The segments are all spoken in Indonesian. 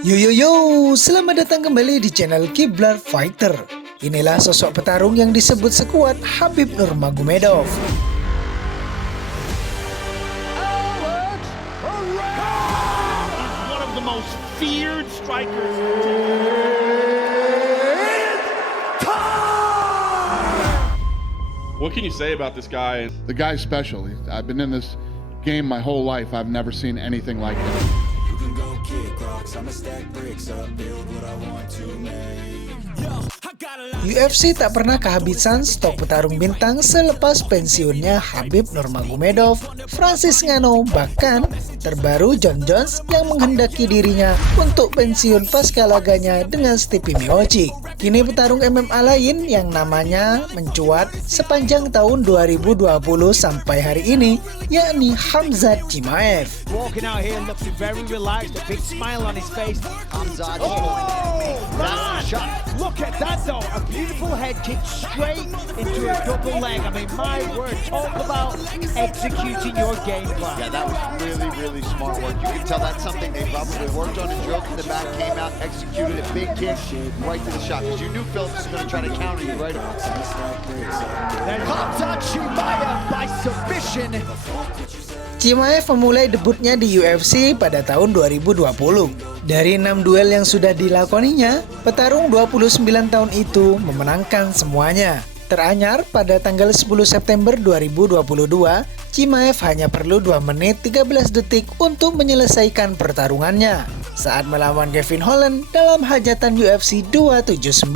Yo yo yo, selamat datang kembali di channel Kiblat Fighter. Inilah sosok petarung yang disebut sekuat Khabib Nurmagomedov. One of the most feared strikers. What can you say about this guy? The guy's special. I've been in this game my whole life. I've never seen anything like it. You can go kick rocks, I'ma stack bricks up, build what I want to make. UFC tak pernah kehabisan stok petarung bintang selepas pensiunnya Khabib Nurmagomedov, Francis Ngannou, bahkan terbaru Jon Jones yang menghendaki dirinya untuk pensiun pasca laganya dengan Stipe Miocic. Kini petarung MMA lain yang namanya mencuat sepanjang tahun 2020 sampai hari ini, yakni Khamzat Chimaev. Walking out here looking very relaxed, a big smile on his face. Khamzat. Man! Look at that though, a beautiful head kick straight into a double leg. I mean, my word, talk about executing your game plan. Yeah, that was really smart work. You can tell that's something they probably worked on and drilled in the back, came out, executed a big kick right to the shot. Because you knew Phillips was going to try to counter you right away. Khamzat Chimaev by submission. Chimaev memulai debutnya di UFC pada tahun 2020. Dari 6 duel yang sudah dilakoninya, petarung 29 tahun itu memenangkan semuanya. Teranyar pada tanggal 10 September 2022, Chimaev hanya perlu 2 menit 13 detik untuk menyelesaikan pertarungannya saat melawan Kevin Holland dalam hajatan UFC 279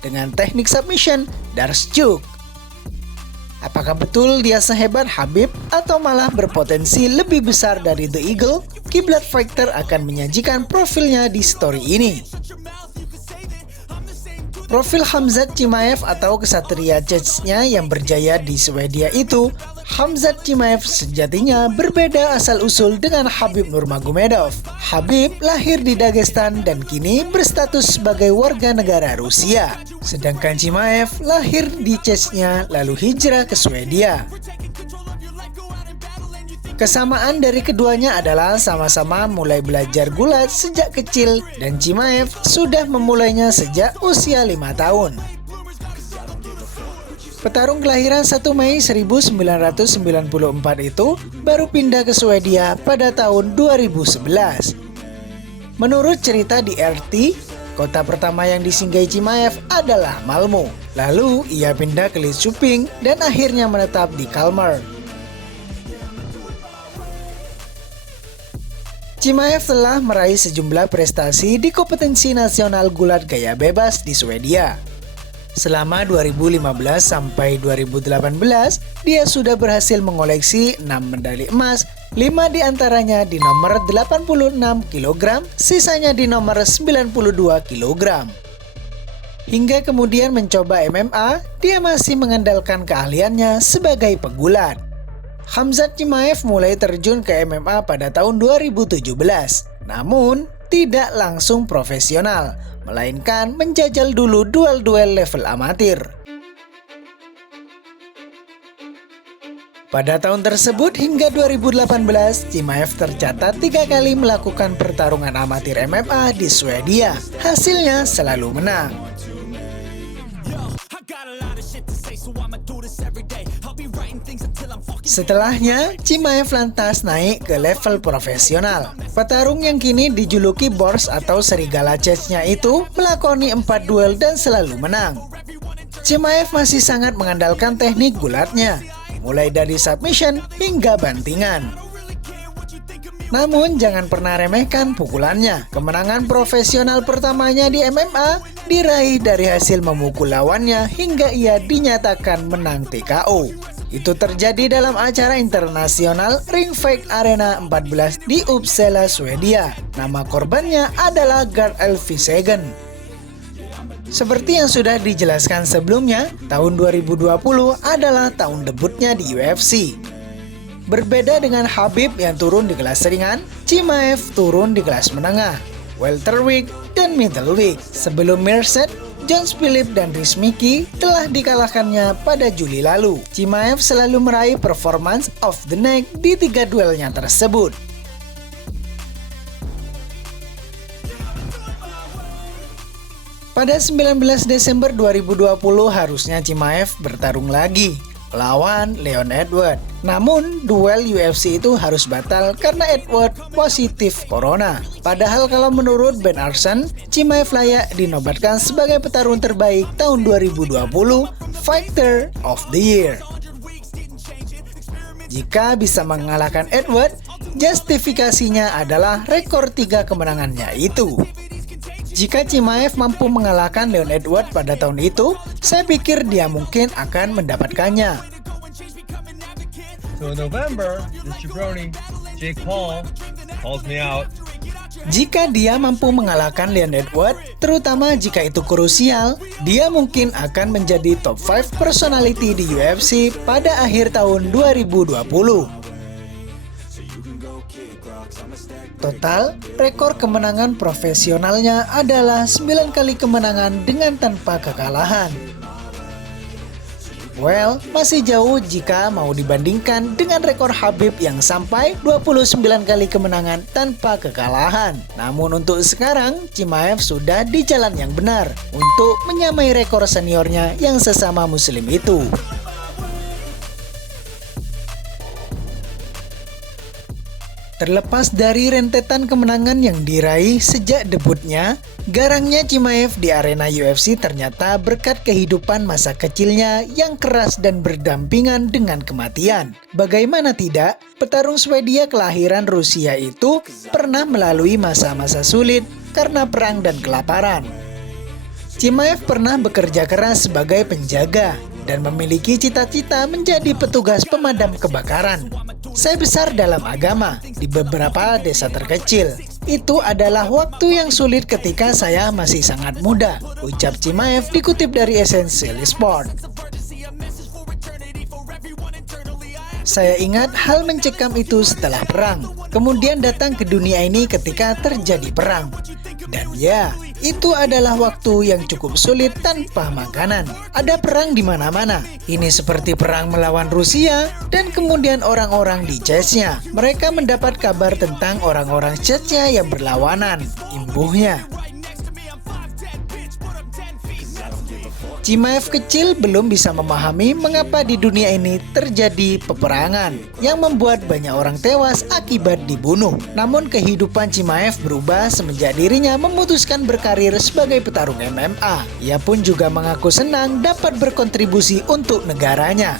dengan teknik submission Darce-Choke. Apakah betul dia sehebat Khabib atau malah berpotensi lebih besar dari The Eagle? Kiblat Fighter akan menyajikan profilnya di story ini. Profil Khamzat Chimaev atau kesatria Czechnya yang berjaya di Swedia itu, Khamzat Chimaev sejatinya berbeda asal-usul dengan Khabib Nurmagomedov. Khabib lahir di Dagestan dan kini berstatus sebagai warga negara Rusia. Sedangkan Chimaev lahir di Czechnya lalu hijrah ke Swedia. Kesamaan dari keduanya adalah sama-sama mulai belajar gulat sejak kecil dan Chimaev sudah memulainya sejak usia 5 tahun. Petarung kelahiran 1 Mei 1994 itu baru pindah ke Swedia pada tahun 2011. Menurut cerita di RT, kota pertama yang disinggahi Chimaev adalah Malmo. Lalu ia pindah ke Lidköping dan akhirnya menetap di Kalmar. Chimaev telah meraih sejumlah prestasi di kompetensi nasional gulat gaya bebas di Swedia. Selama 2015 sampai 2018, dia sudah berhasil mengoleksi 6 medali emas, 5 diantaranya di nomor 86 kg, sisanya di nomor 92 kg. Hingga kemudian mencoba MMA, dia masih mengandalkan keahliannya sebagai pegulat. Khamzat Chimaev mulai terjun ke MMA pada tahun 2017, namun tidak langsung profesional, melainkan menjajal dulu duel-duel level amatir. Pada tahun tersebut hingga 2018, Chimaev tercatat 3 kali melakukan pertarungan amatir MMA di Swedia. Hasilnya selalu menang. Setelahnya, Chimaev lantas naik ke level profesional. Petarung yang kini dijuluki Boris atau serigala Czechnya itu melakoni 4 duel dan selalu menang. Chimaev masih sangat mengandalkan teknik gulatnya, mulai dari submission hingga bantingan. Namun jangan pernah remehkan pukulannya. Kemenangan profesional pertamanya di MMA diraih dari hasil memukul lawannya hingga ia dinyatakan menang TKO. Itu terjadi dalam acara internasional Ring Fight Arena 14 di Uppsala, Swedia. Nama korbannya adalah Gard Elfsegen. Seperti yang sudah dijelaskan sebelumnya, tahun 2020 adalah tahun debutnya di UFC. Berbeda dengan Khabib yang turun di kelas ringan, Chimaev turun di kelas menengah, welterweight, dan middleweight. Sebelum Merced, Jones Philip dan Rhys Mickey telah dikalahkannya pada Juli lalu. Chimaev selalu meraih performance of the night di 3 duelnya tersebut. Pada 19 Desember 2020 harusnya Chimaev bertarung lagi lawan Leon Edwards. Namun duel UFC itu harus batal karena Edwards positif corona. Padahal kalau menurut Ben Arsene, Chimaev layak dinobatkan sebagai petarung terbaik tahun 2020 Fighter of the Year. Jika bisa mengalahkan Edwards, justifikasinya adalah rekor 3 kemenangannya itu. Jika Chimaev mampu mengalahkan Leon Edwards pada tahun itu, saya pikir dia mungkin akan mendapatkannya. So in November, this jabroni, Jake Paul, calls me out. Jika dia mampu mengalahkan Leon Edwards, terutama jika itu krusial, dia mungkin akan menjadi top 5 personality di UFC pada akhir tahun 2020. Total, rekor kemenangan profesionalnya adalah 9 kali kemenangan dengan tanpa kekalahan. Well, masih jauh jika mau dibandingkan dengan rekor Khabib yang sampai 29 kali kemenangan tanpa kekalahan. Namun untuk sekarang, Chimaev sudah di jalan yang benar untuk menyamai rekor seniornya yang sesama muslim itu. Terlepas dari rentetan kemenangan yang diraih sejak debutnya, garangnya Chimaev di arena UFC ternyata berkat kehidupan masa kecilnya yang keras dan berdampingan dengan kematian. Bagaimana tidak, petarung Swedia kelahiran Rusia itu pernah melalui masa-masa sulit karena perang dan kelaparan. Chimaev pernah bekerja keras sebagai penjaga dan memiliki cita-cita menjadi petugas pemadam kebakaran. Saya besar dalam agama di beberapa desa terkecil. Itu adalah waktu yang sulit ketika saya masih sangat muda, ucap Chimaev dikutip dari Essential Sport. Saya ingat hal mencekam itu setelah perang, kemudian datang ke dunia ini ketika terjadi perang. Dan ya, itu adalah waktu yang cukup sulit tanpa makanan. Ada perang di mana-mana. Ini seperti perang melawan Rusia dan kemudian orang-orang di Chechnya. Mereka mendapat kabar tentang orang-orang Chechnya yang berlawanan, imbuhnya. Chimaev kecil belum bisa memahami mengapa di dunia ini terjadi peperangan yang membuat banyak orang tewas akibat dibunuh. Namun kehidupan Chimaev berubah semenjak dirinya memutuskan berkarir sebagai petarung MMA. Ia pun juga mengaku senang dapat berkontribusi untuk negaranya.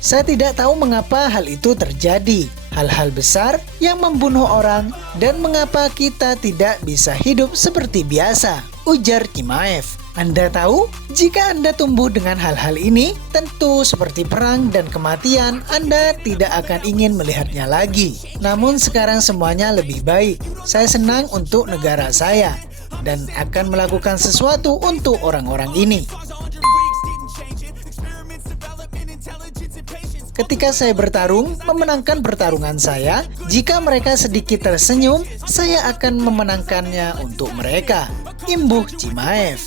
Saya tidak tahu mengapa hal itu terjadi. Hal-hal besar yang membunuh orang dan mengapa kita tidak bisa hidup seperti biasa, ujar Chimaev. Anda tahu, jika Anda tumbuh dengan hal-hal ini, tentu seperti perang dan kematian, Anda tidak akan ingin melihatnya lagi. Namun sekarang semuanya lebih baik. Saya senang untuk negara saya dan akan melakukan sesuatu untuk orang-orang ini. Ketika saya bertarung, memenangkan pertarungan saya, jika mereka sedikit tersenyum, saya akan memenangkannya untuk mereka, imbuh Chimaev.